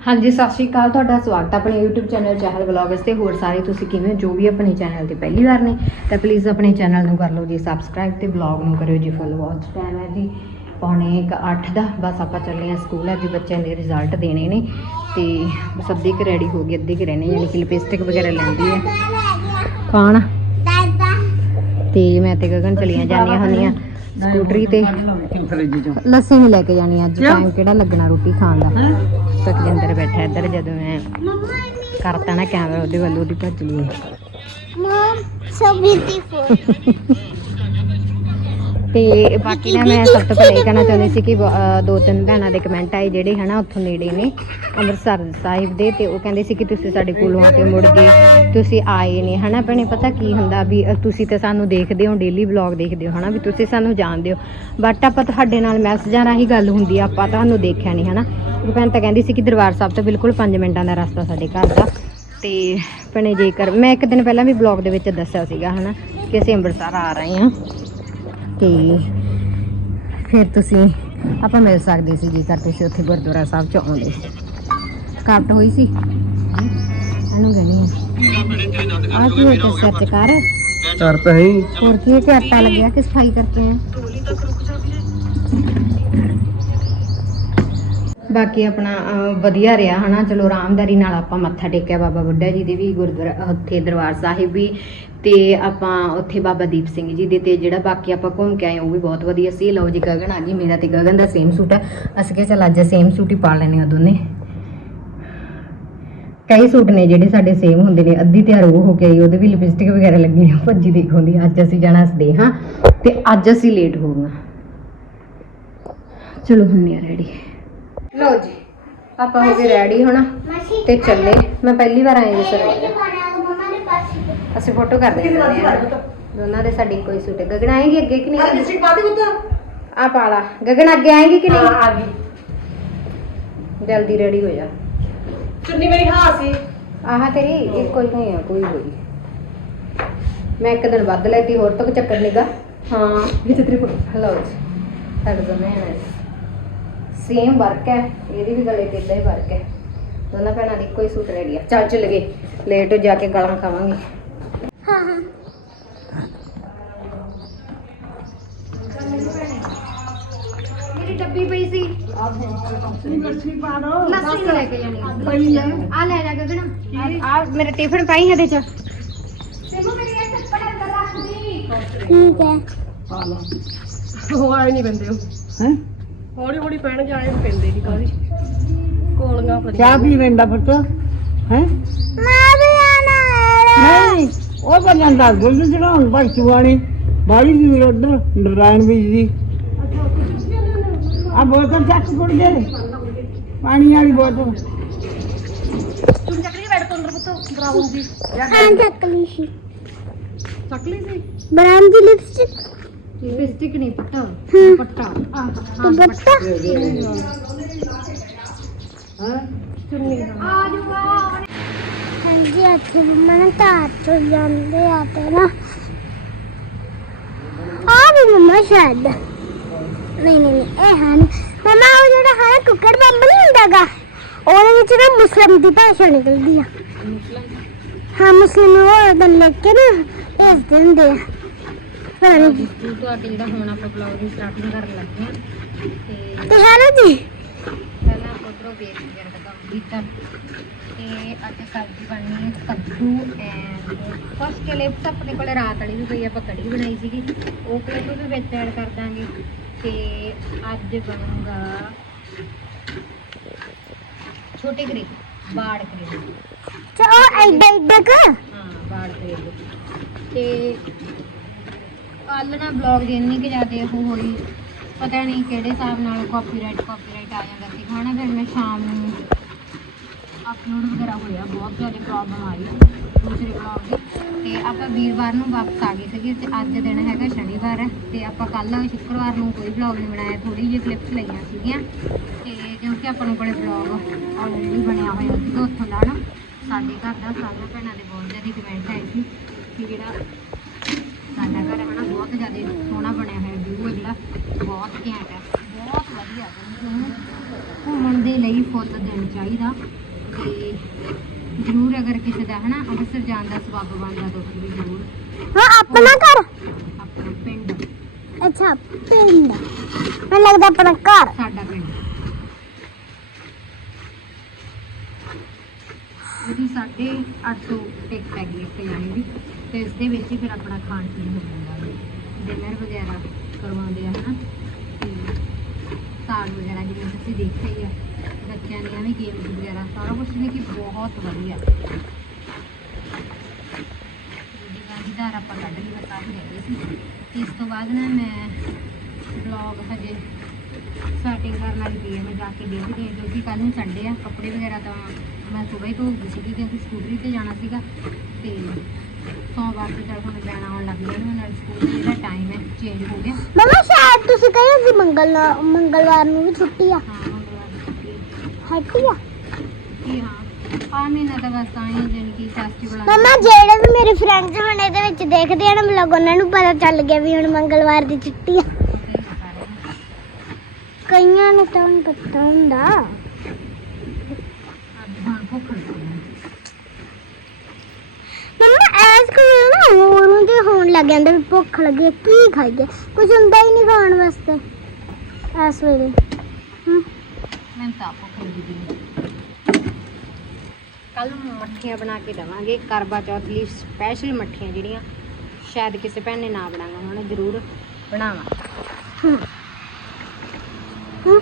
ਹਾਂਜੀ ਸਤਿ ਸ਼੍ਰੀ ਅਕਾਲ ਤੁਹਾਡਾ ਸਵਾਗਤ ਹੈ ਆਪਣੇ YouTube ਚੈਨਲ ਚਾਹਲ ਵਲੌਗਸ ਤੇ। ਹੋਰ ਸਾਰੇ ਤੁਸੀਂ ਕਿਵੇਂ ਹੋ? ਜੋ ਵੀ ਆਪਣੇ ਚੈਨਲ ਤੇ ਪਹਿਲੀ ਵਾਰ ਨੇ ਤਾਂ ਪਲੀਜ਼ ਆਪਣੇ ਚੈਨਲ ਨੂੰ ਕਰ ਲਓ ਜੀ ਸਬਸਕ੍ਰਾਈਬ ਤੇ ਵਲੌਗ ਨੂੰ ਕਰਿਓ ਜੀ ਫੋਲੋ ਅੱਜ ਟਾਈਮ ਹੈ ਜੀ। ਪੌਣੇ 8 ਦਾ ਬਸ ਆਪਾਂ ਚੱਲੇ ਆ ਸਕੂਲ ਅੱਜ ਬੱਚਿਆਂ ਦੇ ਰਿਜ਼ਲਟ ਦੇਣੇ ਨੇ। ਤੇ ਬਸ ਅੱਧੀ ਕੁ ਰੈਡੀ ਹੋ ਗਈ ਅੱਧੀ ਕੁ ਰਹਿਣੇ ਯਾਨੀ ਕਿ ਲਿਪਸਟਿਕ ਵਗੈਰਾ ਲੈਂਦੀ ਹੈ। ਕੌਣ? ਤੇ ਮੈਂ ਤੇ ਗਗਨ ਚਲੀਆਂ ਜਾਂਦੀਆਂ ਹੁੰਦੀਆਂ ਸਕੂਟਰੀ ਤੇ। ਫਰਿੱਜ ਚੋਂ? ਲੱਸੀ ਨਹੀਂ ਲੈ ਕੇ ਜਾਣੀ ਅੱਜ ਟਾਈਮ ਕਿਹੜਾ ਲੱਗਣਾ ਰੋਟੀ ਖਾਣ ਦਾ? ਸੁਖਜਿੰਦਰ ਬੈਠਾ ਇੱਧਰ ਜਦੋਂ ਮੈਂ ਕਰਤਾ ਨਾ ਕੈਮਰਾ ਉਹਦੇ ਵੱਲ ਉਹਦੀ ਭੱਜ ਲਈ Mom, so beautiful. ਤੇ ਬਾਕੀ ਨਾ ਮੈਂ ਸਭ ਤੋਂ ਪਹਿਲਾਂ ਇਹ ਕਹਿਣਾ ਚਾਹੁੰਦੀ ਸੀ ਕਿ ਅਹ, ਦੋ ਤਿੰਨ ਭੈਣਾਂ ਦੇ ਕਮੈਂਟ ਆਏ ਜਿਹੜੇ ਹਨਾ ਉੱਥੋਂ ਨੇੜੇ ਨੇ ਅੰਮ੍ਰਿਤਸਰ ਸਾਹਿਬ ਦੇ ਤੇ ਉਹ ਕਹਿੰਦੇ ਸੀ ਕਿ ਤੁਸੀਂ ਸਾਡੇ ਕੋਲੋਂ ਆ ਕੇ ਮੁੜ ਗਏ ਤੁਸੀਂ ਆਏ ਨੇ ਹਨਾ ਭੈਣੇ ਪਤਾ ਕੀ ਹੁੰਦਾ ਵੀ ਤੁਸੀਂ ਤਾਂ ਸਾਨੂੰ ਦੇਖਦੇ ਹੋ ਡੇਲੀ ਵਲੌਗ ਦੇਖਦੇ ਹੋ ਹਨਾ ਵੀ ਤੁਸੀਂ ਸਾਨੂੰ ਜਾਣਦੇ ਹੋ। ਬਟ ਆਪਾਂ ਤੁਹਾਡੇ ਨਾਲ ਮੈਸੇਜਾਂ ਰਾਹੀਂ ਗੱਲ ਹੁੰਦੀ ਆ ਆਪਾਂ ਤੁਹਾਨੂੰ ਦੇਖਿਆ ਨਹੀਂ ਹਨਾ। ਉਹ ਭੈਣ ਤਾਂ ਕਹਿੰਦੀ ਸੀ ਕਿ ਦਰਬਾਰ ਸਾਹਿਬ ਤੋਂ ਬਿਲਕੁਲ 5 ਮਿੰਟਾਂ ਦਾ ਰਸਤਾ ਸਾਡੇ ਘਰ ਦਾ। ਤੇ ਭੈਣੇ ਜੇਕਰ ਮੈਂ ਇੱਕ ਦਿਨ ਪਹਿਲਾਂ ਵੀ ਵਲੌਗ ਦੇ ਵਿੱਚ ਦੱਸਿਆ ਸੀਗਾ ਹਨਾ ਕਿ ਅਸੀਂ ਅੰਮ੍ਰਿਤਸਰ ਆ ਰਹੇ ਹਾਂ। ਤੇ ਫਿਰ ਤੁਸੀਂ ਆਪਾਂ ਮਿਲ ਸਕਦੇ ਸੀ ਜੇਕਰ ਤੁਸੀਂ ਉੱਥੇ ਗੁਰਦੁਆਰਾ ਸਾਹਿਬ ਚ ਆਉਂਦੇ ਥਕਾਵਟ ਹੋਈ ਸੀ? ਇਹਨੂੰ ਕਹਿੰਦੀ ਆ। ਆ ਕੀ ਹੋ ਗਿਆ ਸਿਰ ਚ ਕਰ? ਚਾਰ ਤਾਂ ਹੈ। ਹੋਰ ਕੀ ਹੈ ਕਿ ਆਟਾ ਲੱਗਿਆ ਕਿ ਸਫ਼ਾਈ ਕਰਕੇ ਆ ਬਾਕੀ ਆਪਣਾ ਵਧੀਆ ਰਿਹਾ ਹਨਾ। ਚਲੋ ਆਰਾਮਦਾਰੀ ਨਾਲ ਆਪਾਂ ਮੱਥਾ ਟੇਕਿਆ ਬਾਬਾ ਬੁੱਢਾ ਜੀ ਦੇ ਵੀ, ਗੁਰਦੁਆਰਾ ਉੱਥੇ ਦਰਬਾਰ ਸਾਹਿਬ ਵੀ। ਤੇ ਆਪਾਂ ਉੱਥੇ ਬਾਬਾ ਦੀਪ ਸਿੰਘ ਜੀ ਦੇ ਤੇ ਜਿਹੜਾ ਬਾਕੀ ਆਪਾਂ ਘੁੰਮ ਕੇ ਆਏ, ਉਹ ਵੀ ਬਹੁਤ ਵਧੀਆ ਸੀ। ਲਓ ਜੀ, ਗਗਨ ਆ ਗਈ। ਮੇਰਾ ਤੇ ਗਗਨ ਦਾ ਸੇਮ ਸੂਟ ਹੈ ਅਸੀਂ ਕਿਹਾ ਚੱਲ ਅੱਜ ਸੇਮ ਸੂਟ ਹੀ ਪਾ ਲੈਣੇ ਆ ਦੋਨੇ। ਕਈ ਸੂਟ ਨੇ ਜਿਹੜੇ ਸਾਡੇ ਸੇਮ ਹੁੰਦੇ ਨੇ। ਅੱਧੀ ਤਿਆਰ ਉਹ ਹੋ ਕੇ ਆਈ, ਉਹਦੇ ਵੀ ਲਿਪਸਟਿਕ ਵਗੈਰਾ ਲੱਗੀ ਹੋਈ ਭੱਜੀ ਦੇਖੋਂਦੀ ਅੱਜ ਅਸੀਂ ਜਾਣਾ ਸਦੇ ਹਾਂ ਤੇ ਅੱਜ ਅਸੀਂ ਲੇਟ ਹੋ ਗਏ ਚਲੋ ਹੁੰਨੇ ਆ ਰੈਡੀ ਲਓ ਜੀ ਆਪਾਂ ਹੋ ਗਏ ਰੈਡੀ ਹੁਣ ਤੇ ਚੱਲੇ। ਮੈਂ ਪਹਿਲੀ ਵਾਰ ਆਈ ਜੀ ਸਰ। Mama ne pasti. ਅਸੀਂ ਫੋਟੋ ਕਰਦੇ ਹਾਂ ਦੋਨਾਂ ਦੇ ਸਾਡੀ ਕੋਈ ਸੂਟ ਹੈ। ਗਗਨ ਆਏਗੀ ਅੱਗੇ ਕਿ ਨਹੀਂ? ਆ ਪਾਲਾ। ਗਗਨ ਅੱਗੇ ਆਏਗੀ ਕਿ ਨਹੀਂ? ਆ ਗਈ। ਜਲਦੀ ਰੈਡੀ ਹੋ ਜਾ। ਚੁੰਨੀ ਮੇਰੀ ਹਾਂ ਸੀ। ਆਹ ਤੇਰੀ ਇੱਕੋ ਹੀ ਨਹੀਂ ਆ ਕੋਈ ਹੋਈ। ਮੈਂ ਇੱਕ ਦਿਨ ਵੱਧ ਲੈਤੀ ਹੋਰ ਤੋਂ ਚੱਕਰ ਨਿਗਾ ਹਾਂ। ਇਹ ਤੇ ਤੇਰੇ ਹਲੋ ਜੀ ਸਾਡੇ ਦੋਨੇ ਸੇਮ ਵਰਕ ਹੈ ਇਹਦੇ ਵੀ ਗਲੇ ਤੇ ਇਦਾਂ ਵਰਕ ਹੈ। ਦੋਨਾਂ ਭੈਣਾਂ ਦੀ ਇੱਕੋ ਸੂਟ ਰੈਡੀ ਆ। ਚੱਲ ਚੱਲ ਗਏ ਲੇਟ ਜਾ ਕੇ ਗਲਾਂ ਖਾਵਾਂਗੇ। ਮੇਰੀ ਡੱਬੀ ਪਈ ਸੀ। ਲੱਸੀ ਹੋਰ ਨਹੀਂ ਬੰਦੇ ਹੋ ਹੈ? ਹੌਲੀ ਹੌਲੀ ਪੈਣ ਕੇ ਆਏ ਹੈ? ਮੈਂ ਵੀ ਆਣਾ ਨਹੀਂ ਉਹ ਬੰਨਾਂ ਦਾ ਗੁੱਲ ਚੜਾਉਣ ਪਰ ਚੁਆਣੀ ਬਾੜੀ ਵੀ ਉੱਧਰ ਨਰਾਇਣ ਵੀ ਜੀ। ਆ ਬੋਤਲ ਚੱਕ ਕੁੜ ਗਏ ਪਾਣੀ ਵਾਲੀ ਬੋਤਲ। ਤੂੰ ਚੱਕ ਲਈ ਬੈਡ ਪੁੱਤ ਬਰਾਉਨ ਹਾਂ ਚੱਕ ਸੀ। ਚੱਕ ਲਈ ਸੀ? ਲਿਪਸਟਿਕ। లిప్స్టిక్ ని పట్ట పట్ట పట్ట ਹਾਂਜੀ ਇੱਥੇ ਮੰਮਾ ਤਾਰ ਤੋਂ ਜਾਂਦੇ ਆ ਤੇ ਨਾ ਆ ਵੀ ਮੰਮਾ ਸ਼ਾਇਦ। ਨਹੀਂ ਨਹੀਂ ਇਹ ਹਨ ਮੰਮਾ ਉਹ ਜਿਹੜਾ ਹੈ ਕੁੱਕਰ ਬੰਬ ਨਹੀਂ ਹੁੰਦਾਗਾ ਉਹਦੇ ਵਿੱਚ ਨਾ ਮੁਸਲਮ ਦੀ ਭਾਸ਼ਾ ਨਿਕਲਦੀ ਆ। ਹਾਂ ਮੁਸਲਮ ਉਹ ਬੰਨ ਕੇ ਨਾ ਭੇਜਦੇ ਹੁੰਦੇ ਆ। ਤੁਹਾਡੇ ਜਿਹੜਾ ਹੁਣ ਆਪਾਂ ਬਲੌਗ ਦੀ ਸਟਾਰਟਿੰਗ ਕਰਨ ਲੱਗੇ ਹਾਂ ਤੇ ਤੇ ਹੈ ਨਾ ਜੀ ਪਹਿਲਾਂ ਉਧਰੋਂ ਬੇਕ ਵਗੈਰਾ ਦਾ ਕੰਮ ਕੀਤਾ ਤੇ ਅੱਜ ਸਬਜ਼ੀ ਬਣਨੀ ਹੈ ਕੱਦੂ ਐਂਡ ਫਸਟ ਕਲਿੱਪਸ ਆਪਣੇ ਕੋਲੇ ਰਾਤ ਵਾਲੀ ਵੀ ਪਈ ਆਪਾਂ ਕੜੀ ਬਣਾਈ ਸੀਗੀ ਉਹ ਕਲਿੱਪ ਵੀ ਵਿੱਚ ਐਡ ਕਰ ਦਾਂਗੇ ਤੇ ਅੱਜ ਬਣੂਗਾ ਛੋਟੇ ਕਰੇਲੇ ਬਾੜ ਕਰੇਲੇ ਤੇ ਉਹ ਐਡਾ ਐਡਾ ਕਾ ਹਾਂ ਬਾੜ ਕਰੇਲੇ ਤੇ ਕੱਲ ਨਾ ਬਲੌਗ ਦੀ ਇੰਨੀ ਕਿ ਜ਼ਿਆਦਾ ਉਹ ਹੋਈ, ਪਤਾ ਨਹੀਂ ਕਿਹੜੇ ਹਿਸਾਬ ਨਾਲ ਕਾਪੀਰਾਈਟ ਕਾਪੀਰਾਈਟ ਆ ਜਾਂਦਾ ਸੀ ਖਾਣਾ ਫਿਰ ਮੈਂ ਸ਼ਾਮ ਨੂੰ ਅਪਲੋਡ ਵਗੈਰਾ ਹੋਇਆ, ਬਹੁਤ ਜ਼ਿਆਦਾ ਪ੍ਰੋਬਲਮ ਆਈ ਦੂਸਰੇ ਬਲੌਗ ਦੀ। ਤੇ ਆਪਾਂ ਵੀਰਵਾਰ ਨੂੰ ਵਾਪਸ ਆ ਗਏ ਸੀਗੇ ਤੇ ਅੱਜ ਦਿਨ ਹੈਗਾ ਸ਼ਨੀਵਾਰ ਹੈ, ਤੇ ਆਪਾਂ ਕੱਲ ਸ਼ੁੱਕਰਵਾਰ ਨੂੰ ਕੋਈ ਬਲੌਗ ਨਹੀਂ ਬਣਾਇਆ ਥੋੜੀ ਜਿਹੀ ਕਲਿੱਪਸ ਲਈਆਂ ਸੀਗੀਆਂ। ਤੇ ਕਿਉਂਕਿ ਆਪਾਂ ਨੂੰ ਕੋਲੇ ਬਲੌਗ ਆਲਰੇਡੀ ਬਣਿਆ ਹੋਇਆ ਸੀਗਾ ਉੱਥੋਂ ਦਾ ਨਾ ਸਾਡੇ ਘਰ ਦਾ, ਸਾਰੀਆਂ ਭੈਣਾਂ ਦੇ ਬਹੁਤ ਜ਼ਿਆਦਾ ਕਮੈਂਟ ਆਏ ਸੀ ਕਿ ਜਿਹੜਾ ਸਾਡਾ ਘਰ ਬਹੁਤ ਜ਼ਿਆਦਾ ਸੋਹਣਾ ਬਣਿਆ ਹੋਇਆ ਵਿਊ ਹੈ ਜਿਹੜਾ ਬਹੁਤ ਘੈਂਟ ਹੈ। ਬਹੁਤ ਵਧੀਆ ਹੈ। ਘੁੰਮਣ ਦੇ ਲਈ ਫੁੱਲ ਦੇਣ ਚਾਹੀਦਾ। ਤੇ ਜ਼ਰੂਰ ਅਗਰ ਕਿਸੇ ਦਾ ਹਨਾ ਅੰਮ੍ਰਿਤਸਰ ਜਾਣ ਦਾ ਸਬੱਬ ਬਣਦਾ ਤਾਂ ਵੀ ਜ਼ਰੂਰ। ਹਾਂ ਆਪਣਾ ਘਰ? ਆਪਣਾ ਪਿੰਡ। ਅੱਛਾ ਪਿੰਡ। ਮੈਨੂੰ ਲੱਗਦਾ ਆਪਣਾ ਘਰ। ਸਾਡਾ ਪਿੰਡ। ਇਹਦੀ ਸਾਡੇ 800 ਟਿਕਟ ਹੈਗੀ ਇੱਕ ਜਾਣੇ ਦੀ। ਤੇ ਇਸ ਦੇ ਵਿੱਚ ਹੀ ਫਿਰ ਆਪਣਾ ਖਾਣ ਪੀਣ ਹੋ ਜਾਂਦਾ ਡਿਨਰ ਵਗੈਰਾ ਕਰਵਾਉਂਦੇ ਆ, ਹਨਾ? ਤੇ ਸਾਗ ਵਗੈਰਾ ਜਿਵੇਂ ਤੁਸੀਂ ਦੇਖਿਆ ਹੀ ਆ, ਬੱਚਿਆਂ ਦੀਆਂ ਵੀ ਗੇਮਸ ਵਗੈਰਾ, ਸਾਰਾ ਕੁਝ ਨੇ ਕਿ ਬਹੁਤ ਵਧੀਆ। ਦੂਜੀ ਆਪਾਂ ਕੱਢ ਲਈ ਬਸ ਆਹੀ ਸੀ। ਤੇ ਇਸ ਤੋਂ ਬਾਅਦ ਨਾ ਮੈਂ ਬਲੌਗ ਹਜੇ ਸਟਾਰਟਿੰਗ ਕਰਨ ਵਾਲੀ ਪਈ ਹੈ ਮੈਂ ਜਾ ਕੇ ਦੇਖਦੀ ਹਾਂ ਕਿਉਂਕਿ ਕੱਲ ਨੂੰ ਸੰਡੇ ਆ, ਕੱਪੜੇ ਵਗੈਰਾ ਤਾਂ ਮੈਂ ਸਵੇਰ ਹੀ ਧੋ ਗਈ ਸੀਗੀ, ਕਿਉਂਕਿ ਸਕੂਟਰੀ ਤੇ ਜਾਣਾ ਸੀਗਾ। ਤੇ ਸੋਮਵਾਰ ਤੋਂ ਚੱਲ ਹੁਣ ਬੈਣਾ ਆਉਣ ਲੱਗ ਗਿਆ ਨਾ ਨਾਲ ਸਕੂਲ ਦਾ ਜਿਹੜਾ ਟਾਈਮ ਹੈ ਚੇਂਜ ਹੋ ਗਿਆ। ਮਮਾ ਸ਼ਾਇਦ ਤੁਸੀਂ ਕਹੇ ਸੀ ਮੰਗਲ ਮੰਗਲਵਾਰ ਨੂੰ ਵੀ ਛੁੱਟੀ ਆ। ਹਾਂ ਮੰਗਲਵਾਰ ਦੀ ਛੁੱਟੀ ਹੈ। ਹੱਟੀ ਆ? ਕੀ ਹਾਂ ਆ ਮਹੀਨਾ ਤਾਂ ਬਸ ਤਾਂ ਹੀ ਜਾਣੀ ਕਿ ਫੈਸਟੀਵਲ ਆ। ਮਮਾ ਜਿਹੜੇ ਵੀ ਮੇਰੇ ਫਰੈਂਡਸ ਹੁਣ ਇਹਦੇ ਵਿੱਚ ਦੇਖਦੇ ਆ ਨਾ ਵਲੌਗ ਉਹਨਾਂ ਨੂੰ ਪਤਾ ਚੱਲ ਗਿਆ ਵੀ ਹੁਣ ਮੰਗਲਵਾਰ ਦੀ ਛੁੱਟੀ ਆ। ਕਈਆਂ ਨੂੰ ਤਾਂ ਪਤਾ ਹੁੰਦਾ ਅੱਜ ਹੁਣ ਭੁੱਖ ਲੱਗੀ ਹੈ। ਐਸ ਕੋਈ ਨਾ ਹੋਰ ਨੂੰ ਤੇ ਹੋਣ ਲੱਗ ਜਾਂਦਾ ਵੀ ਭੁੱਖ ਲੱਗੀ ਹੈ, ਕੀ ਖਾਈਏ? ਕੁਝ ਹੁੰਦਾ ਹੀ ਨਹੀਂ ਖਾਣ ਵਾਸਤੇ। ਐਸ ਵੇਲੇ। ਹਮ, ਮੈਨੂੰ ਤਾਂ ਭੁੱਖ ਲੱਗੀ ਹੈ ਕੱਲ ਨੂੰ ਮੱਠੀਆਂ ਬਣਾ ਕੇ ਦੇਵਾਂਗੇ। ਕਰਵਾ ਚੌਥ ਲਈ ਸਪੈਸ਼ਲ ਮੱਠੀਆਂ ਜਿਹੜੀਆਂ ਸ਼ਾਇਦ ਕਿਸੇ ਭੈਣ ਨੇ ਨਾ ਬਣਾਈਆਂ ਹੋਣ ਜ਼ਰੂਰ ਬਣਾਵਾਂ। ਹਮ।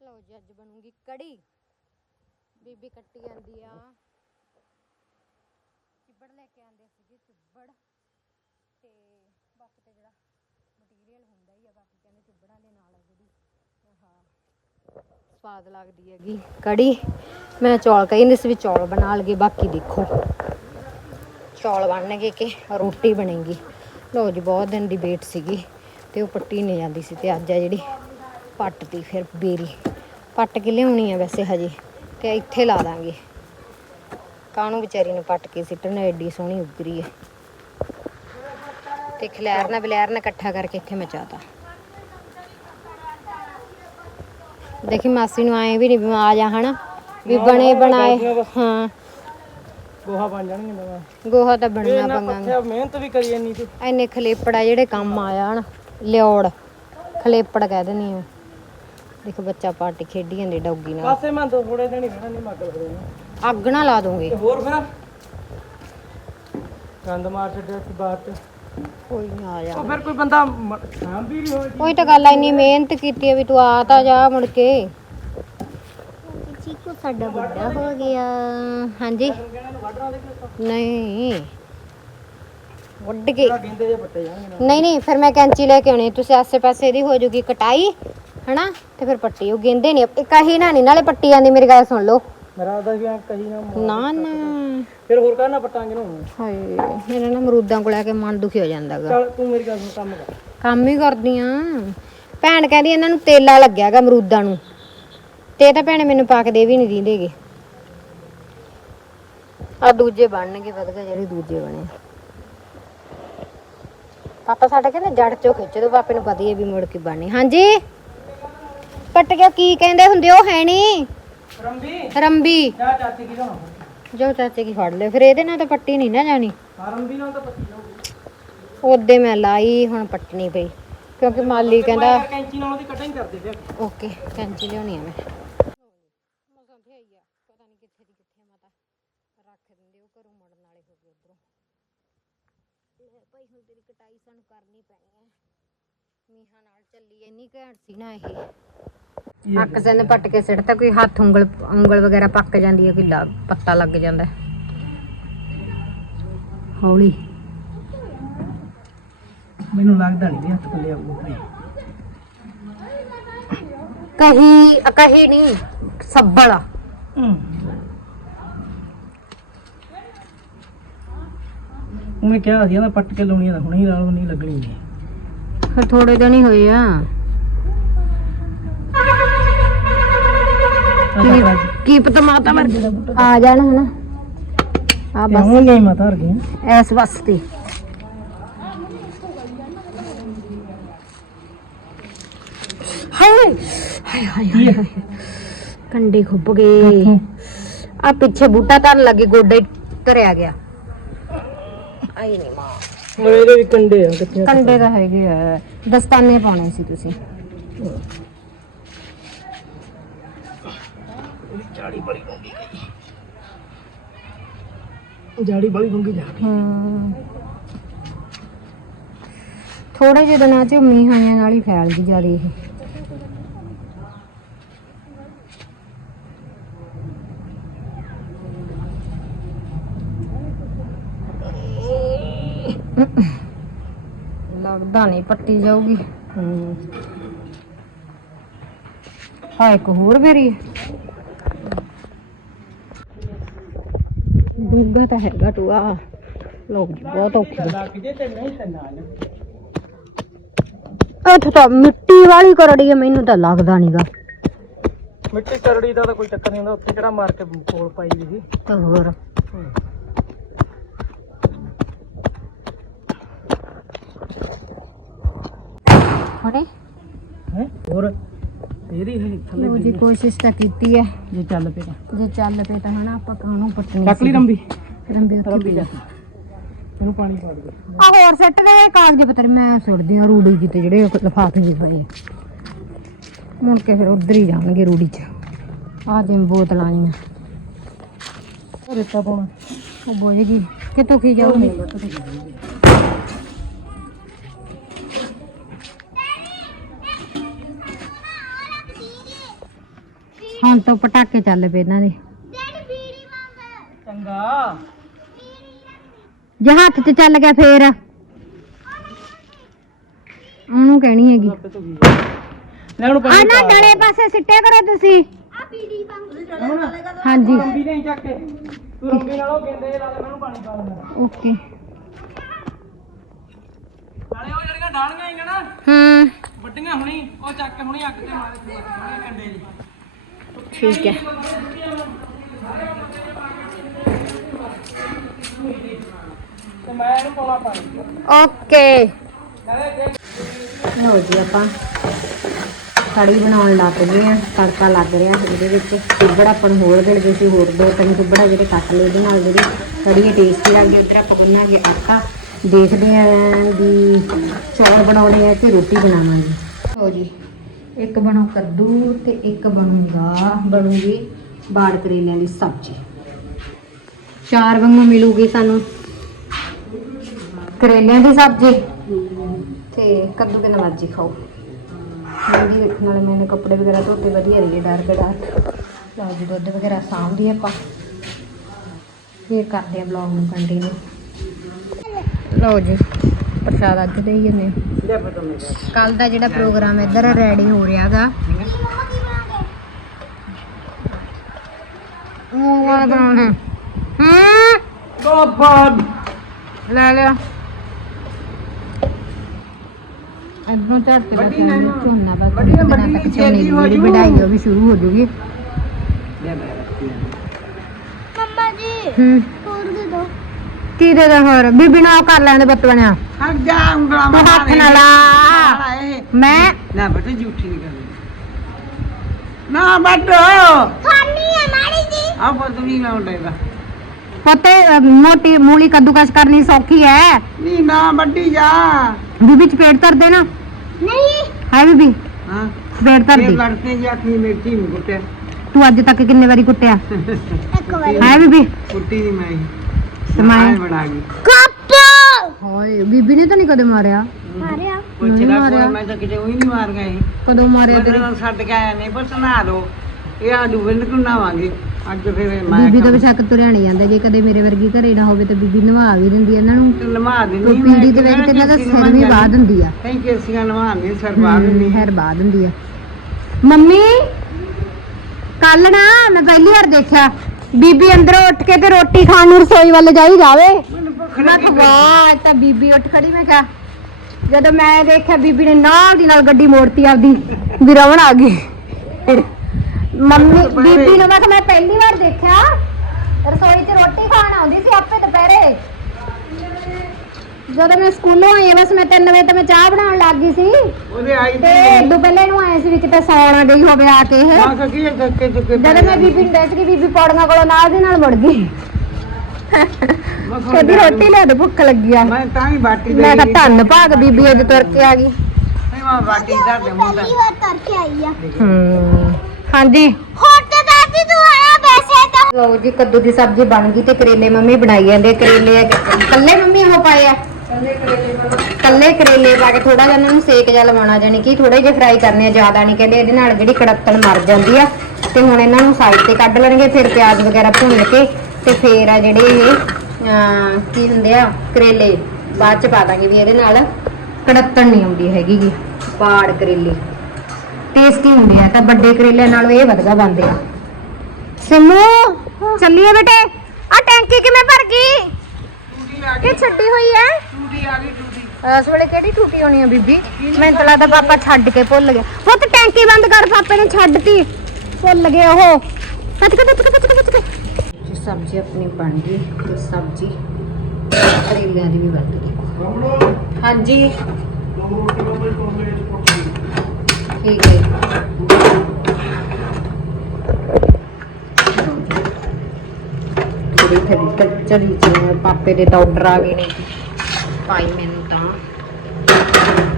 ਲਓ ਜੀ ਅੱਜ ਬਣੂਗੀ ਕੜੀ। ਬੀਬੀ ਕੱਟੀ ਜਾਂਦੀ ਆ। ਚਿੱਬੜ ਲੈ ਕੇ ਆਂਦੇ ਸੀਗੇ, ਚਿੱਬੜ। ਤੇ ਬਾਕੀ ਤੇ ਜਿਹੜਾ ਮਟੀਰੀਅਲ ਹੁੰਦਾ ਹੀ ਆ ਬਾਕੀ ਕਹਿੰਦੇ ਚਿੱਬੜਾਂ ਦੇ ਨਾਲ ਜਿਹੜੀ। ਆਹ ਸਵਾਦ ਲੱਗਦੀ ਹੈਗੀ। ਕੜੀ, ਮੈਂ ਚੌਲ ਕਹਿੰਦੀ ਸੀ ਵੀ ਚੌਲ ਬਣਾ ਲਗੇ ਬਾਕੀ ਦੇਖੋ। ਚੌਲ ਬਣਨਗੇ ਕਿ ਰੋਟੀ ਬਣੇਗੀ। ਲਓ ਜੀ, ਬਹੁਤ ਦਿਨ ਦੀ ਵੇਟ ਸੀਗੀ ਤੇ ਉਹ ਪੱਟੀ ਨਹੀਂ ਜਾਂਦੀ ਸੀ ਤੇ ਅੱਜ ਆ ਜਿਹੜੀ ਪੱਟਤੀ ਫਿਰ ਬੇਰੀ। ਪੱਟ ਕੇ ਲਿਆਉਣੀ ਆ ਵੈਸੇ ਹਜੇ ਤੇ ਇੱਥੇ ਲਾ ਦਾਂਗੇ। ਕਾਹਨੂੰ ਵਿਚਾਰੀ ਨੂੰ ਪੱਟ ਕੇ ਸਿੱਟਣ ਐਡੀ ਸੋਹਣੀ ਉਗਰੀ ਹੈ ਤੇ ਖਲੈਰ ਨਾਲ ਬਲੈਰ ਨਾਲ ਇਕੱਠਾ ਕਰਕੇ ਇੱਥੇ ਮਚਾਤਾ ਦੇਖੀ ਮਾਸੀ ਨੂੰ ਆਏ ਵੀ ਨਹੀਂ ਵੀ ਆ ਜਾ ਹਨਾ? ਵੀ ਬਣੇ ਬਣਾਏ ਹਾਂ। ਗੋਹਾ ਬਣ ਜਾਣਗੇ ਨਵਾਂ। ਗੋਹਾ ਤਾਂ ਬਣਨਾ ਬੰਗਾਂਗੇ ਪੱਥੇ ਮਿਹਨਤ ਵੀ ਕਰੀ ਜਾਂਦੀ ਤੂੰ। ਐਨੇ ਖਲੇਪੜਾ ਜਿਹੜੇ ਕੰਮ ਆ ਜਾਣ ਲਿਓੜ ਖਲੇਪੜ ਕਹਿ ਆ। ਦੇਖ ਬੱਚਾ ਪਾਰਟੀ ਖੇਡੀ ਜਾਂਦੀ ਡੌਗੀ ਨਾਲ। ਪਾਸੇ ਮੈਂ ਦੋ ਥੋੜੇ ਦਿਨ ਹੀ ਰਹਿਣਾ ਨਹੀਂ ਮੱਗਲ ਕਰੇ ਨਾ ਅੱਗ ਨਾ ਲਾ ਦੂੰਗੀ। ਤੇ ਹੋਰ ਫਿਰ? ਗੰਦ ਮਾਰ ਛੱਡਿਆ ਸੀ ਬਾਹਰ ਚ ਕੋਈ ਨਹੀਂ ਆ ਜਾ। ਉਹ ਫਿਰ ਕੋਈ ਬੰਦਾ ਮ- ਸ਼ਾਮ ਵੀ ਨਹੀਂ ਹੋਈ ਉਹੀ ਤਾਂ ਗੱਲ ਆ ਇੰਨੀ ਮਿਹਨਤ ਕੀਤੀ ਹੈ ਵੀ ਤੂੰ ਆ ਤਾਂ ਜਾ ਮੁੜ ਕੇ। ਚੀਕੂ ਸਾਡਾ ਵੱਡਾ ਹੋ ਗਿਆ। ਹਾਂਜੀ। ਨਹੀਂ। ਵੱਢ ਕੇ। ਗਿੰਦੇ ਜੇ ਪੱਟੇ ਜਾਣਗੇ ਨਾ। ਨਹੀਂ ਨਹੀਂ ਫਿਰ ਮੈਂ ਕੈਂਚੀ ਲੈ ਕੇ ਆਉਣੀ ਤੁਸੀਂ ਆਸੇ ਪਾਸੇ ਇਹਦੀ ਹੋ ਜੂਗੀ ਕਟਾਈ ਹਨਾ? ਤੇ ਫਿਰ ਪੱਟੀ ਉਹ ਗਿੰਦੇ ਨਹੀਂ ਇੱਕ ਹੀ ਨਾ ਨਹੀਂ ਨਾਲੇ ਪੱਟੀ ਜਾਂਦੀ ਮੇਰੀ ਗੱਲ ਸੁਣ ਲਓ। ਮੇਰਾ ਆਦਾ ਵੀ ਐਂ ਕਹੀ ਨਾ ਮਾਰ। ਨਾ ਨਾ। ਫਿਰ ਹੋਰ ਕਰਨਾ ਪੱਟਾਂਗੇ ਨਾ। ਹਾਏ ਮੇਰਾ ਨਾ ਮਰੂਦਾਂ ਕੋਲ ਆ ਕੇ ਮਨ ਦੁਖੀ ਹੋ ਜਾਂਦਾਗਾ। ਚੱਲ ਤੂੰ ਮੇਰੀ ਗੱਲ ਸੁਣ ਕੰਮ ਕਰ। ਕੰਮ ਹੀ ਕਰਦੀ ਆ। ਭੈਣ ਕਹਿੰਦੀ ਇਹਨਾਂ ਨੂੰ ਤੇਲਾ ਲੱਗਿਆਗਾ ਅਮਰੂਦਾਂ ਨੂੰ। ਤੇ ਤਾਂ ਭੈਣੇ ਮੈਨੂੰ ਪਾ ਕੇ ਦੇ ਵੀ ਨਹੀਂ ਦਿੰਦੇਗੇ। ਆ ਦੂਜੇ ਬਣਨਗੇ ਵਧਗਾ ਜਿਹੜੇ ਦੂਜੇ ਬਣੇ। ਪਾਪਾ ਸਾਡਾ ਕਹਿੰਦੇ ਜੜ ਚੋਂ ਖਿੱਚ ਦੋ ਪਾਪੇ ਨੂੰ ਪਤਾ ਹੀ ਹੈ ਵੀ ਮੁੜ ਕੇ ਬਣਨੀ ਹਾਂਜੀ? ਪੱਟ ਗਿਆ ਕੀ ਕਹਿੰਦੇ ਹੁੰਦੇ ਉਹ ਹੈ ਨਹੀਂ ਰੰਬੀ? ਰੰਬੀ। ਜਾ ਚਾਚੀ ਕੀ ਜਾਣਾ ਜੋ ਚਾਚੇ ਕੀ ਫੜ ਲਿਓ ਫਿਰ ਇਹਦੇ ਨਾਲ ਤਾਂ ਪੱਟੀ ਨਹੀਂ ਨਾ ਜਾਣੀ। ਹਾਂ ਰੰਬੀ ਨਾਲ ਤਾਂ ਪੱਟੀ ਜਾਊਗੀ ਉਹਦੇ ਮੈਂ ਲਾਈ ਹੁਣ ਪੱਟਣੀ ਪਈ। ਕਿਉਂਕਿ ਮਾਲੀ ਕਹਿੰਦਾ ਕੈਂਚੀ ਨਾਲ ਉਹਦੀ ਕਟਿੰਗ ਕਰਦੇ ਫਿਰ ਓਕੇ ਕੈਂਚੀ ਲਿਆਉਣੀ ਆ ਮੈਂ। ਪਤਾ ਨਹੀਂ ਕਿੱਥੇ ਦੀ ਕਿੱਥੇ ਮਾਤਾ ਰੱਖ ਦਿੰਦੇ ਉਹ ਘਰੋਂ ਮੁੜਨ ਵਾਲੇ ਹੋ ਗਏ ਉਧਰੋਂ ਲੈ ਭਾਈ ਹੁਣ ਤੇਰੀ ਕਟਾਈ ਸਾਨੂੰ ਕਰਨੀ ਪੈਣੀ ਹੈ ਮੀਹਾਂ ਨਾਲ ਚੱਲੀ ਇੰਨੀ ਘੈਂਟ ਸੀ ਨਾ ਇਹ। ਅੱਕ ਸੰਨ ਪੱਟ ਕੇ ਸਿੱਟਦਾ ਕੋਈ ਹੱਥ ਉਂਗਲ ਉਂਗਲ ਵਗੈਰਾ ਪੱਕ ਜਾਂਦੀ ਹੈ ਕੋਈ ਲਾ- ਪੱਤਾ ਲੱਗ ਜਾਂਦਾ ਹੈ। ਹੌਲੀ। ਮੈਨੂੰ ਲੱਗਦਾ ਨਹੀਂ ਵੀ ਹੱਥ ਪੱਲੇ ਆਊਗਾ ਕਹੀ ਕਹੀ ਨਹੀਂ ਸੱਬਲ ਆ। ਮੈਂ ਕਿਹਾ ਸੀ ਨਾ ਪੱਟ ਕੇ ਲਾਉਣੀ ਆ ਤਾਂ ਹੁਣੇ ਹੀ ਨਾਲ ਨਹੀਂ ਲੱਗਣੀ ਨਹੀਂ ਫਿਰ ਥੋੜੇ ਦਿਨ ਹੀ ਹੋਏ ਆ। ਕੀ ਪਤਾ ਮਾਤਾ ਮਰ ਆ ਜਾਣ ਹਨਾ ਆ ਤੇ ਬਸ ਹੁਣ ਨਹੀਂ ਮਾਤਾ ਹਰ ਗਈ ਐਸ ਵਾਸਤੇ ਹਾਏ ਹਾਏ ਹਾਏ ਹਾਏ ਹਾਏ। ਕੰਡੇ ਖੁੱਭ ਗਏ ਆ ਪਿੱਛੇ ਬੂਟਾ ਧਰ ਲੱਗੇ ਗੋਡੇ ਧਰਿਆ ਗਿਆ ਆਈ ਨਹੀਂ ਮਾਂ ਮੇਰੇ ਵੀ ਕੰਡੇ ਆ ਕਿੱਥੇ ਕੰਡੇ ਤਾਂ ਹੈਗੇ ਆ ਦਸਤਾਨੇ ਪਾਉਣੇ ਸੀ ਤੁਸੀਂ ਜਾੜੀ ਬੜੀ ਡੂੰਗੀ ਜਾ ਹਮ ਥੋੜੇ ਜਿਹੇ ਦਿਨਾਂ ਚ ਮੀਂਹ ਆਈਆਂ ਨਾਲ ਹੀ ਫੈਲ ਗਈ ਜ਼ਿਆਦਾ ਇਹ ਲੱਗਦਾ ਨਹੀਂ ਪੱਟੀ ਜਾਊਗੀ। ਹੂੰ। ਹਾਂ ਇੱਕ ਹੋਰ ਮੇਰੀ ਡੂੰਗਾ ਤਾਂ ਹੈਗਾ ਟੂਆ। ਲੋ ਬਹੁਤ ਔਖਾ ਨਾਲ ਇੱਥੇ ਤਾਂ ਮਿੱਟੀ ਵਾਲੀ ਕਰੜੀ ਹੈ ਮੈਨੂੰ ਤਾਂ ਲੱਗਦਾ ਨਹੀਂਗਾ ਮਿੱਟੀ ਕਰੜੀ ਦਾ ਤਾਂ ਕੋਈ ਚੱਕਰ ਨਹੀਂ ਹੁੰਦਾ ਉੱਥੇ ਕਿਹੜਾ ਮਾਰ ਕੇ ਪੋਲ ਪਾਈ ਦੀ ਸੀ। ਤੇ ਹੋਰ। ਹੋਰੇ ਹੈ? ਹੋਰ? ਇਹਦੀ ਹੈ ਥੱਲੇ ਲੋ ਜੀ ਕੋਸ਼ਿਸ਼ ਤਾਂ ਕੀਤੀ ਹੈ। ਜੇ ਚੱਲ ਪਏ ਤਾਂ। ਜੇ ਚੱਲ ਪਏ ਤਾਂ ਹਨਾ ਆਪਾਂ ਕਾਹਨੂੰ ਪੱਟਣੀ ਚੱਕ ਲਈ ਰੰਬੀ? ਰੰਬੀ ਉੱਥੇ ਰੰਬੀ ਪਈ ਜਾ ਆ ਇਹਨੂੰ ਪਾਣੀ ਪਾ ਦੇ। ਆਹ ਹੋਰ ਸੱਟ ਦੇ ਕਾਗਜ਼ ਪੱਤਰ ਮੈਂ ਸੁੱਟਦੀ ਆ ਰੂੜੀ ਜੀ ਤੇ ਜਿਹੜੇ ਲਫਾਫੇ ਜਿਹੇ ਪਏ ਆ। ਮੁੜ ਕੇ ਫਿਰ ਉਧਰ ਹੀ ਜਾਣਗੇ ਰੂੜੀ 'ਚ। ਆਹ ਜਿਵੇਂ ਬੋਤਲਾਂ ਆਈਆਂ। ਰੇਤਾ ਪਾਉਣਾ। ਉਹ ਬੋਝ ਗਈ ਕਿਤੋਂ ਕੀ ਜਾਊਗੀ? ਹੁਣ ਤਾਂ ਪਟਾਕੇ ਚੱਲ ਪਏ ਇਹਨਾਂ ਦੇ। ਚੰਗਾ। ਜੇ ਹੱਥ 'ਚ ਚੱਲ ਗਿਆ ਫੇਰ। ਉਹਨੂੰ ਕਹਿਣੀ ਹੈਗੀ। ਲੈ ਆ ਨਾ ਡਲੇ ਪਾਸੇ ਸਿੱਟਿਆ ਕਰੋ ਤੁਸੀਂ। ਹਾਂਜੀ। ਰੰਬੀ ਨਹੀਂ ਚੱਕ ਕੇ। ਤੂੰ ਰੰਬੀ ਨਾਲ ਉਹ ਕਹਿੰਦੇ ਨਾਲ ਮੈਨੂੰ ਪਾਣੀ ਪਾ ਦੇਣਾ ਓਕੇ। ਨਾਲੇ ਉਹ ਜਿਹੜੀਆਂ ਡਾਣੀਆਂ ਆਈਆਂ ਨਾ ਹਾਂ। ਵੱਡੀਆਂ ਹੁਣੀ ਉਹ ਚੱਕ ਕੇ ਹੁਣੀ ਅੱਗ ਤੇ ਮਾਰ ਕੰਡੇ ਜੀ। ਠੀਕ ਹੈ। ਓਕੇ। ਲਓ ਜੀ ਆਪਾਂ ਕੜੀ ਬਣਾਉਣ ਲੱਗ ਗਏ ਆ ਤੜਕਾ ਲੱਗ ਰਿਹਾ ਇਹਦੇ ਵਿੱਚ। ਟਿੱਬੜ ਆਪਾਂ ਨੂੰ ਹੋਰ ਗਿਲ ਗਏ ਸੀ, ਹੋਰ ਦੋ ਤਿੰਨ ਟਿੱਬੜਾ ਜਿਹੜੇ ਕੱਟ ਲਏ ਉਹਦੇ ਨਾਲ ਜਿਹੜੀ ਕੜੀ ਟੇਸਟੀ ਲੱਗਦੀ ਉਧਰ ਆਪਾਂ ਗੁੰਨਾਂਗੇ ਆਟਾ। ਦੇਖਦੇ ਆਂ ਵੀ ਚੌਲ ਬਣਾਉਣੇ ਆ ਕਿ ਰੋਟੀ ਬਣਾਵਾਂਗੇ। ਲਓ ਜੀ। ਇੱਕ ਬਣੋ ਕੱਦੂ ਤੇ ਇੱਕ ਬਣੂਗਾ ਬਣੂਗੀ ਬਾੜ ਕਰੇਲਿਆਂ ਦੀ ਸਬਜ਼ੀ। ਚਾਰ ਵਾਂਗੂ ਮਿਲੂਗੀ ਸਾਨੂੰ ਕਰੇਲਿਆਂ ਦੀ ਸਬਜ਼ੀ ਤੇ ਕੱਦੂ ਕਿੰਨਾ ਮਰਜ਼ੀ ਖਾਓ। ਮਹਿੰਦੀ ਦੇਖਣ ਵਾਲੇ ਮੈਨੇ ਕੱਪੜੇ ਵਗੈਰਾ ਧੋਤੇ ਵਧੀਆ ਰਹੀ ਡਰ ਕੇ ਡਰ ਲਓ ਜੀ, ਦੁੱਧ ਵਗੈਰਾ ਸਾਂਭਦੀ ਆਪਾਂ। ਫੇਰ ਕਰਦੇ ਆ ਬਲੌਗ ਨੂੰ ਕੰਟੀਨਿਊ ਲਓ ਜੀ। ਪ੍ਰਸ਼ਾਦ ਅੱਜ ਦੇ ਹੀ ਜੰਨੇ ਕੱਲ ਦਾ ਜਿਹੜਾ ਪ੍ਰੋਗਰਾਮ ਇੱਧਰ ਰੈਡੀ ਹੋ ਰਿਹਾਗਾ। ਉਹ ਵਾਲਾ ਬਣਾਉਣਾ ਹੂੰ। ਬਾਬਾ। ਲੈ ਲਿਆ। ਇਧਰੋਂ ਝੱਟ ਤੇ ਬਸ ਨਾ- ਝੋਨਾ ਬਸ ਵੱਡੀ ਨਾ- ਵੱਡੀ ਝੋਨੇ ਦੀ ਜਿਹੜੀ ਆ ਉਹ ਵੀ ਸ਼ੁਰੂ ਹੋ ਜੂਗੀ। ਮੰਮਾ ਜੀ ਹੂੰ। ਹੋਰ ਦੇ ਦੋ। ਕੀ ਦੇ ਦਾ ਹੋਰ? ਬੀਬੀ ਨੂੰ ਉਹ ਕਰ ਲੈਂਦੇ ਬੱਤ ਬਣਿਆ। ਹਟ ਜਾ ਉਂਗਲਾਂ ਤੂੰ ਹੱਥ ਨਾਲ ਲਾ। ਮੈਂ ਨਾ ਬੇਟੇ ਝੂਠੀ ਨਹੀਂ ਕਰਨੀ। ਨਾ ਬੱਟੋ ਖਾਣੀ ਹੈ ਮਾੜੀ ਜੀ। ਆ ਬੋਲ ਨਹੀਂ ਲਾਉਂਦੇਗਾ ਪਤੇ ਮੋਟੀ ਮੂਲੀ ਕੱਦੂਕਸ ਕਰਨੀ ਸੌਖੀ ਹੈ ਨਹੀਂ ਨਾ ਵੱਡੀ ਜਾ। ਬੀਬੀ ਚਪੇੜ ਧਰ ਦੇ ਨਾ। ਨਹੀਂ। ਹੈ ਬੀਬੀ? ਹਾਂ। ਚਪੇੜ ਧਰ ਫੇਰ ਦੇ ਲੜਕੇ ਜਾ ਕੀ ਮਿਰਚੀ ਨੂੰ ਕੁੱਟਿਆ। ਤੂੰ ਅੱਜ ਤੱਕ ਕਿੰਨੇ ਵਾਰੀ ਕੁੱਟਿਆ? ਇੱਕ ਵਾਰੀ। ਹੈ ਬੀਬੀ? ਕੁੱਟੀ ਨਹੀਂ ਮੈਂ ਤੇ ਮੈਂ ਆਏ ਬਣਾ ਗਈ ਕੱਪ! ਹਾਏ ਬੀਬੀ ਨੇ ਤਾਂ ਨਹੀਂ ਕਦੇ ਮਾਰਿਆ? ਮਾਰਿਆ। ਨਹੀਂ। ਕੋਈ ਮੈਂ ਤਾਂ ਕਿਤੇ ਉਹੀ ਨਹੀਂ ਮਾਰ ਗਈ। ਕਦੋਂ ਮਾਰਿਆ ਤੇਰੇ? ਨਾਲ ਛੱਡ ਕੇ ਆਇਆ ਨਹੀਂ ਪੁੱਤ ਨਹਾ ਲੋ ਇਹ ਆਲੂ ਬਿੰਦ ਨੂੰ ਨਹਾਵਾਂਗੇ ਅੱਜ ਫਿਰ ਮੈਂ ਬੀਬੀ ਤਾਂ ਬੇਸ਼ੱਕ ਤੁਰਿਆ ਨਹੀਂ ਜਾਂਦਾ ਜੇ ਕਦੇ ਮੇਰੇ ਵਰਗੀ ਘਰੇ ਨਾ ਹੋਵੇ ਤਾਂ ਬੀਬੀ ਨਵਾ ਵੀ ਦਿੰਦੀ ਆ ਇਹਨਾਂ ਨੂੰ। ਕੋਈ ਦਿੰਦੀ ਪੀੜੀ ਦੇ ਵਿੱਚ ਤੇ ਇਹਨਾਂ ਦਾ ਸਿਰ ਵੀ ਬਾਹ ਦਿੰਦੀ ਆ। ਕਈ ਕੇਸੀਆਂ ਸਿਰ ਬਾਹ ਬਾਹ ਦਿੰਦੀ ਆ। ਮੰਮੀ ਕੱਲ ਨਾ ਮੈਂ ਪਹਿਲੀ ਵਾਰ ਦੇਖਿਆ। ਬੀਬੀ ਅੰਦਰੋਂ ਉੱਠ ਕੇ ਤੇ ਰੋਟੀ ਖਾਣ ਨੂੰ ਰਸੋਈ ਵੱਲ ਜਾਈ ਜਾਵੇ। ਮੈਂ ਕਿਹਾ ਵਾਹ ਇਹ ਤਾਂ ਬੀਬੀ ਉੱਠ ਖੜੀ ਮੈਂ ਕਿਹਾ। ਜਦੋਂ ਮੈਂ ਦੇਖਿਆ ਬੀਬੀ ਨੇ ਨਾਲ ਦੀ ਨਾਲ ਗੱਡੀ ਮੋੜਤੀ ਆਪਦੀ ਵੀ ਰਵਣ ਆ ਗਈ। ਮੰਮੀ ਬੀਬੀ ਨੂੰ ਮੈਂ ਕਿਹਾ ਮੈਂ ਪਹਿਲੀ ਵਾਰ ਦੇਖਿਆ। ਰਸੋਈ 'ਚ ਰੋਟੀ ਖਾਣ ਆਉਂਦੀ ਸੀ ਆਪੇ ਦੁਪਹਿਰੇ। ਜਦੋਂ ਮੈਂ ਸਕੂਲੋਂ ਆਈ ਆ, ਬਸ ਮੈਂ 3 ਵਜੇ ਤੇ ਮੈਂ ਚਾਹ ਬਣਾਉਣ ਲੱਗ ਗਈ ਸੀ। ਉਹਦੇ ਆਈ ਤੇ ਇਦੋਂ ਪਹਿਲੇ ਨੂੰ ਆਏ ਸੀ ਵਿੱਚ ਤੇ ਸੌਣਾ ਗਈ ਹੋਵੇ ਆ ਕੇ ਇਹ। ਮਾਂ ਕੀ ਧੱਕੇ ਧੁੱਕੇ ਜਦੋਂ ਮੈਂ ਬੀਬੀ ਨੂੰ ਦੱਸ ਗਈ ਬੀਬੀ ਪੌੜੀਆਂ ਕੋਲੋਂ ਨਾਲ ਦੀ ਨਾਲ ਮੁੜ ਗਈ। ਕਹਿੰਦੀ ਰੋਟੀ ਲਿਆ ਦੇ ਭੁੱਖ ਲੱਗੀ ਆ। ਮੈਂ ਤਾਂ ਹੀ ਬਾਟੀ ਦੇ ਮੈਂ ਕਿਹਾ ਧੰਨ ਭਾਗ ਬੀਬੀ ਅੱਜ ਤੁਰ ਕੇ ਆ ਗਈ। ਨਹੀਂ ਮੈਂ ਬਾਟੀ ਧਰ ਦੇ ਮੁੰਡਾ ਪਹਿਲੀ ਵਾਰ ਕਰਕੇ ਆਈ ਆ। ਹੂੰ। ਹਾਂਜੀ। ਹੋਰ ਤੇ ਦਾਦੀ ਤੂੰ ਆਇਆ ਵੈਸੇ ਤਾਂ। ਲਓ ਜੀ ਕੱਦੂ ਦੀ ਸਬਜ਼ੀ ਬਣ ਗਈ ਤੇ ਕਰੇਲੇ ਮੰਮੀ ਬਣਾਈ ਜਾਂਦੇ ਕਰੇਲੇ ਆ ਕੱਲੇ ਮੰਮੀ ਉਹ ਪਾਏ ਆ। ਕੱਲੇ ਕਰੇਲੇ ਪਾ ਕੇ ਥੋੜਾ ਜਿਹਾ ਇਹਨਾਂ ਨੂੰ ਸੇਕ ਜਿਹਾ ਲਵਾਉਣਾ ਜਾਨੀ ਕਿ ਥੋੜੇ ਜਿਹਾ ਫਰਾਈ ਕਰਨੇ ਆ ਜ਼ਿਆਦਾ ਨਹੀਂ ਕਹਿੰਦੇ ਇਹਦੇ ਨਾਲ ਜਿਹੜੀ ਕੜੱਤਣ ਮਰ ਜਾਂਦੀ ਆ ਤੇ ਹੁਣ ਇਹਨਾਂ ਨੂੰ ਸਾਈਡ ਤੇ ਕੱਢ ਲੈਣਗੇ ਫਿਰ ਪਿਆਜ਼ ਵਗੈਰਾ ਭੁੰਨ ਕੇ ਤੇ ਫੇਰ ਆ ਜਿਹੜੇ ਇਹ ਕੀ ਹੁੰਦੇ ਆ ਕਰੇਲੇ ਬਾਅਦ ਚ ਪਾ ਦਾਂਗੇ ਵੀ ਇਹਦੇ ਨਾਲ ਕੜੱਤਣ ਨਹੀਂ ਆਉਂਦੀ ਹੈਗੀ ਗੀ ਪਾੜ ਕਰੇਲੇ। ਟੇਸਟੀ ਹੁੰਦੇ ਆ ਤਾਂ ਵੱਡੇ ਕਰੇਲਿਆਂ ਨਾਲੋਂ ਇਹ ਵਧੀਆ ਬਣਦੇ ਆ। ਸਿਮੂ ਚੱਲੀਏ ਬੇਟੇ ਆ ਟੈਂਕੀ ਕਿਵੇਂ ਭਰ ਗਈ? ਕਿ ਛੱਡੀ ਹੋਈ ਹੈ। ਟੂਟੀ ਆ ਗਈ। ਇਸ ਵੇਲੇ ਕਿਹੜੀ ਟੂਟੀ ਹੋਣੀ ਆ ਬੀਬੀ? ਮੈਨੂੰ ਤਾਂ ਲੱਗਦਾ ਪਾਪਾ ਛੱਡ ਕੇ ਭੁੱਲ ਗਿਆ ਪੁੱਤ, ਟੈਂਕੀ ਬੰਦ ਕਰ ਪਾਪੇ ਨੇ ਛੱਡਤੀ। ਭੁੱਲ ਗਏ ਉਹ। ਪੱਤ ਕੇ ਪੱਤ ਕੇ ਪੱਤ ਕੇ ਸਬਜ਼ੀ ਆਪਣੀ ਬਣ ਗਈ। ਤੇ ਸਬਜ਼ੀ ਕਰੇਲਿਆਂ ਦੀ ਵੀ ਬਣ ਗਈ। ਹਾਂਜੀ। ਠੀਕ ਹੈ ਥੋੜੀ ਥੋੜੀ ਕੱਚਰੀ ਜਿਵੇਂ ਪਾਪੇ ਦੇ ਤਾਂ ਆਰਡਰ ਆ ਗਏ ਨੇ। ਭਾਈ ਮੈਨੂੰ ਤਾਂ।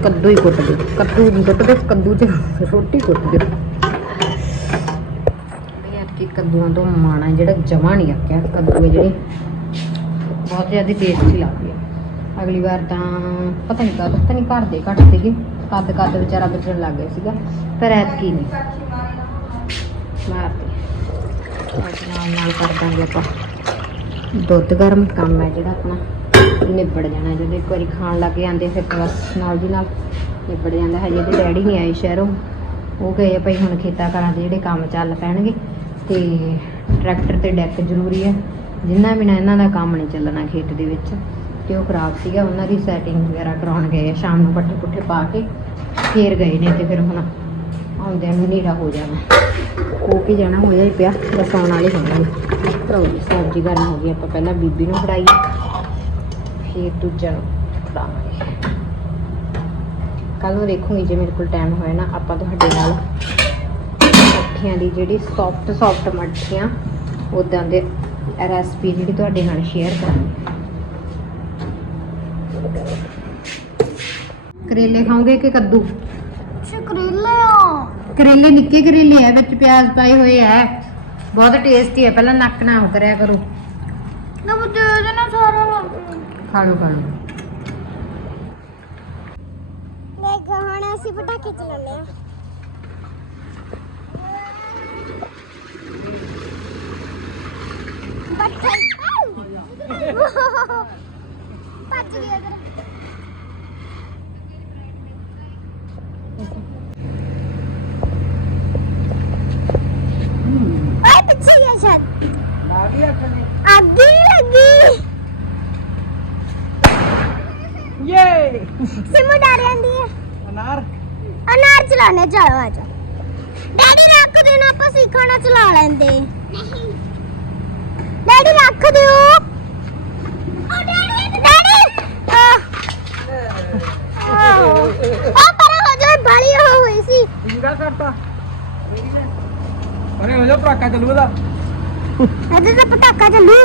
ਕੱਦੂ ਹੀ ਕੁੱਟ ਦੇ। ਕੱਦੂ ਨਹੀਂ ਕੁੱਟਦੇ ਕੱਦੂ ਚ ਰੋਟੀ ਕੁੱਟ ਦੇ। ਯਾਰ ਕੀ ਕੱਦੂਆਂ ਤੋਂ ਮਾਣਾ ਜਿਹੜਾ ਜਮਾ ਨਹੀਂ ਆਕਿਆ ਕੱਦੂ ਜਿਹੜੇ ਬਹੁਤ ਜ਼ਿਆਦਾ ਟੇਸਟੀ ਲੱਗਦੀ ਆ। ਅਗਲੀ ਵਾਰ ਤਾਂ ਪਤਾ ਨਹੀਂ ਕਦ ਪਤਾ ਨਹੀਂ ਘਰ ਦੇ ਘੱਟ ਸੀਗੇ। ਕੱਦ ਕੱਦ ਵਿਚਾਰਾ ਬਚਣ ਲੱਗ ਗਿਆ ਸੀਗਾ। ਪਰ ਐਤਕੀ ਨਹੀਂ। ਮਾਰਦੇ ਅੱਜ ਨਾਲ ਨਾਲ ਕਰ ਦਾਂਗੇ ਆਪਾਂ। ਦੁੱਧ ਗਰਮ ਕੰਮ ਹੈ ਜਿਹੜਾ ਆਪਣਾ। ਨਿਬੜ ਜਾਣਾ ਜਦੋਂ ਇੱਕ ਵਾਰੀ ਖਾਣ ਲੱਗ ਜਾਂਦੇ ਫਿਰ ਤਾਂ ਬਸ ਨਾਲ ਦੀ ਨਾਲ ਨਿਬੜ ਜਾਂਦਾ। ਹਜੇ ਤੇ ਡੈਡੀ ਨਹੀਂ ਆਏ ਸ਼ਹਿਰੋਂ। ਉਹ ਗਏ ਆ ਭਈ ਹੁਣ ਖੇਤਾਂ ਘਰਾਂ ਦੇ ਜਿਹੜੇ ਕੰਮ ਚੱਲ ਪੈਣਗੇ ਤੇ ਟਰੈਕਟਰ ਤੇ ਡੈਕ ਜ਼ਰੂਰੀ ਹੈ ਜਿੰਨਾ ਬਿਨਾ ਇਹਨਾਂ ਦਾ ਕੰਮ ਨਹੀਂ ਚੱਲਣਾ ਖੇਤ ਦੇ ਵਿੱਚ। ਤੇ ਉਹ ਖਰਾਬ ਸੀਗਾ, ਉਹਨਾਂ ਦੀ ਸੈਟਿੰਗ ਵਗੈਰਾ ਕਰਾਉਣ ਗਏ ਆ। ਸ਼ਾਮ ਨੂੰ ਪੱਠੇ ਪੁੱਠੇ ਪਾ ਕੇ ਫੇਰ ਗਏ ਨੇ ਤੇ ਫਿਰ ਹੁਣ ਆਉਂਦਿਆਂ ਨੂੰ ਹਨੇਰਾ ਹੋ ਜਾਣਾ। ਉਹ ਕੇ ਜਾਣਾ ਹੋਇਆ ਹੀ ਪਿਆ, ਬਸ ਆਉਣ ਵਾਲੇ ਹੋਣਗੇ ਲਓ ਜੀ, ਸਬਜ਼ੀ ਗਰਮ ਹੋ ਗਈ, ਆਪਾਂ ਪਹਿਲਾਂ ਬੀਬੀ ਨੂੰ ਫੜਾਈ ਫਿਰ ਦੂਜਾ ਨੂੰ ਫੜਾਵਾਂਗੇ ਕੱਲ ਨੂੰ ਦੇਖੂੰਗੀ ਜੇ ਮੇਰੇ ਕੋਲ ਟਾਈਮ ਹੋਇਆ ਨਾ ਆਪਾਂ ਤੁਹਾਡੇ ਨਾਲ ਮੱਠੀਆਂ ਦੀ ਜਿਹੜੀ ਸੌਫਟ ਸੌਫਟ ਮੱਠੀਆਂ ਉਦਾਂ ਦੇ ਰੈਸਪੀ ਜਿਹੜੀ ਤੁਹਾਡੇ ਨਾਲ ਸ਼ੇਅਰ ਕਰਾਂਗੇ। ਕਰੇਲੇ ਖਾਓਗੇ ਕਿ ਕੱਦੂ? ਸ਼ੁਕਰੀਲਾ ਕਰੇਲੇ ਨਿੱਕੇ ਕਰੇਲੇ ਆ ਵਿੱਚ ਪਿਆਜ਼ ਪਾਏ ਹੋਏ ਆ। ਬਹੁਤ ਟੇਸਟੀ ਹੈ ਪਹਿਲਾਂ ਨੱਕ ਨਾ ਕਰਿਆ ਕਰੋ। ਨਾ ਬੁੱਧ ਨਾ ਸਾਰਾ ਖਾ ਲਓ ਖਾ ਲਓ ਲੈ ਗਾਣਾ ਅਸੀਂ ਪਟਾਕੇ ਚਲਾਉਂਦੇ ਆ ਪੱਜ ਗਿਆ ਇਧਰ ਓਏ ਪਿੱਛੇ ਗਿਆ ਸ਼ਾਇਦ। ਲਾ ਲਿਆ ਖਨੇ ਅੱਗੇ ਲੱਗੀ ਯੇ ਸਿਮੂ ਡਰ ਜਾਂਦੀ ਹੈ ਅਨਾਰ। ਅਨਾਰ ਚਲਾਣੇ ਚਲੋ ਆ ਜਾ ਡੈਡੀ ਰੱਖ ਦੇਣਾ ਆਪਾਂ ਸਿੱਖਣਾ ਚਲਾ ਲੈਂਦੇ। ਨਹੀਂ ਡੈਡੀ ਰੱਖ ਦਿਓ। ਓ ਡੈਡੀ ਡੈਡੀ! ਆ। ਪਰ ਹੋ ਜਾ ਬੜੀ ਹੋ ਹੋਈ ਸੀ। ਇੰਗਾ ਕਰਤਾ। ਅਰੇ ਹੋ ਜਾ ਪਰਾਕਾ ਚੱਲੂਗਾ ਇਹਦੇ ਤੇ ਪਟਾਕਾ ਚੱਲੂ।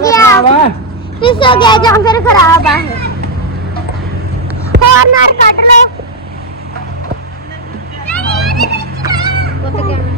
ਗਿਆ ਫਿਸ ਹੋ ਗਿਆ ਜਾਂ ਫਿਰ ਖਰਾਬ ਆ। ਹੋਰ ਨਾਰ ਕੱਟ ਲਓ। ਮੈਂ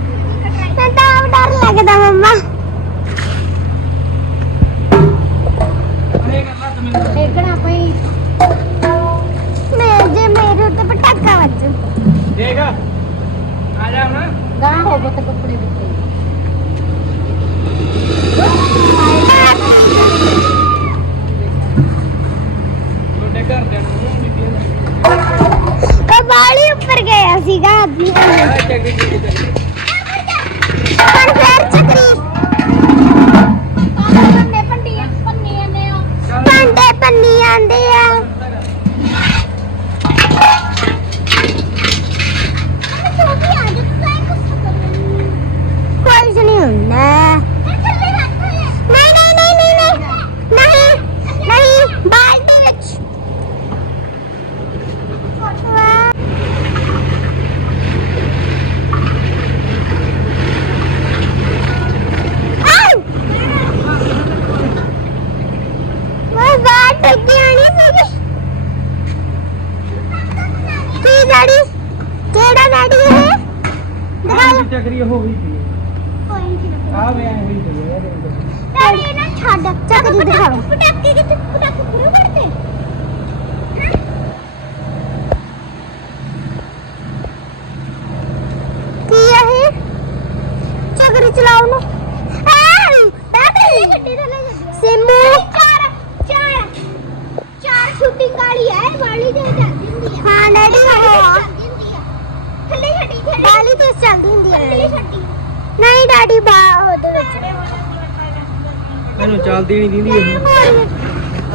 ਚੱਲਦੀ ਨਹੀਂ ਦਿੰਦੀ ਇਹ।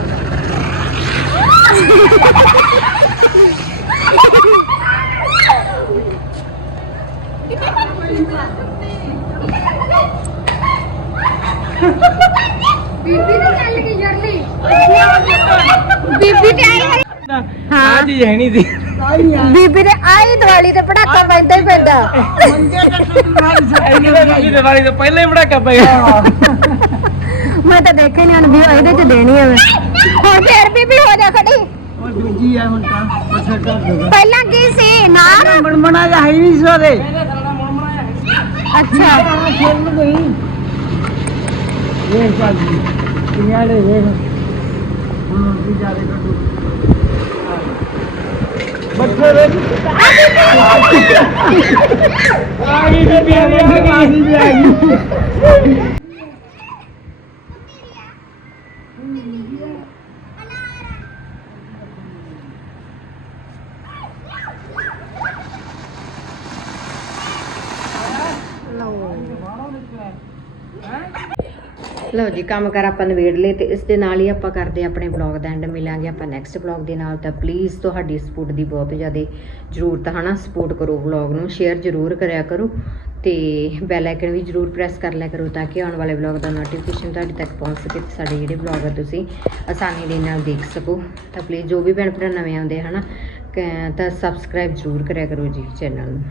ਬੀਬੀ ਤੇ ਚੱਲ ਗਈ ਜਰਲੀ ਬੀਬੀ ਤੇ ਆਈ ਹੈ। ਨਹੀਂ ਸੀ। ਬੀਬੀ ਦੇ ਆਈ ਦੀਵਾਲੀ ਤੇ ਪੜਾਕਾ ਪੈਂਦਾ ਹੀ ਪੈਂਦਾ। ਇਹਨੇ ਤਾਂ ਦੂਜੀ ਦੀਵਾਲੀ ਤੋਂ ਪਹਿਲਾਂ ਹੀ ਬੜਾਕਾ ਪੈ ਗਿਆ ਮੈਂ ਤਾਂ ਦੇਖੇ ਨਹੀਂ ਅਨਵੀ ਇਹਦੇ ਚ ਦੇਣੀ ਐ ਹੁਣ ਫੇਰ ਬੀਬੀ ਹੋ ਜਾ ਖੜੀ। ਉਹ ਦੂਜੀ ਆ ਹੁਣ ਤਾਂ ਬਸ ਕਰ ਦੋ ਪਹਿਲਾਂ ਕੀ ਸੀ? ਨਾ ਮਣਮਣਾ ਜਾ ਹੈ ਨਹੀਂ ਸੋਰੇ ਅੱਛਾ। ਖੇਲ ਗਈ। ਇਹ ਚੱਲਦੀ ਕਿਨਾਰੇ ਵੇਖ। ਹੁਣ ਕੀ ਜਾ ਰਹੇ ਕੱਟੂ ਬੱਠੇ ਵੇ ਆ ਗਈ ਬੇਬੀ ਆ ਗਈ ਆ। ਗਈ ਲਓ ਜੀ, ਕੰਮ ਕਰ ਆਪਾਂ ਨਵੇੜ ਲਏ ਤੇ ਇਸ ਦੇ ਨਾਲ ਹੀ ਆਪਾਂ ਕਰਦੇ ਆਪਣੇ ਵਲੌਗ ਦਾ ਐਂਡ ਮਿਲਾਂਗੇ ਆਪਾਂ ਨੈਕਸਟ ਵਲੌਗ ਦੇ ਨਾਲ। ਤਾਂ ਪਲੀਜ਼ ਤੁਹਾਡੀ ਸਪੋਰਟ ਦੀ ਬਹੁਤ ਜ਼ਿਆਦਾ ਜ਼ਰੂਰਤ ਹੈ ਨਾ ਸਪੋਰਟ ਕਰੋ ਵਲੌਗ ਨੂੰ ਸ਼ੇਅਰ ਜ਼ਰੂਰ ਕਰਿਆ ਕਰੋ। ਤੇ ਬੈਲ ਆਈਕਨ ਵੀ ਜ਼ਰੂਰ ਪ੍ਰੈਸ ਕਰ ਲਿਆ ਕਰੋ ਤਾਂ ਕਿ ਆਉਣ ਵਾਲੇ ਵਲੌਗ ਦਾ ਨੋਟੀਫਿਕੇਸ਼ਨ ਤੁਹਾਡੇ ਤੱਕ ਪਹੁੰਚ ਸਕੇ ਤੇ ਸਾਡੇ ਜਿਹੜੇ ਵਲੌਗ ਆ ਤੁਸੀਂ ਆਸਾਨੀ ਦੇ ਨਾਲ ਦੇਖ ਸਕੋ। ਤਾਂ ਪਲੀਜ਼ ਜੋ ਵੀ ਭੈਣ ਭਰਾ ਨਵੇਂ ਆਉਂਦੇ ਹਨਾ, ਕ- ਤਾਂ ਸਬਸਕ੍ਰਾਈਬ ਜ਼ਰੂਰ ਕਰਿਆ ਕਰੋ ਜੀ ਚੈਨਲ ਨੂੰ।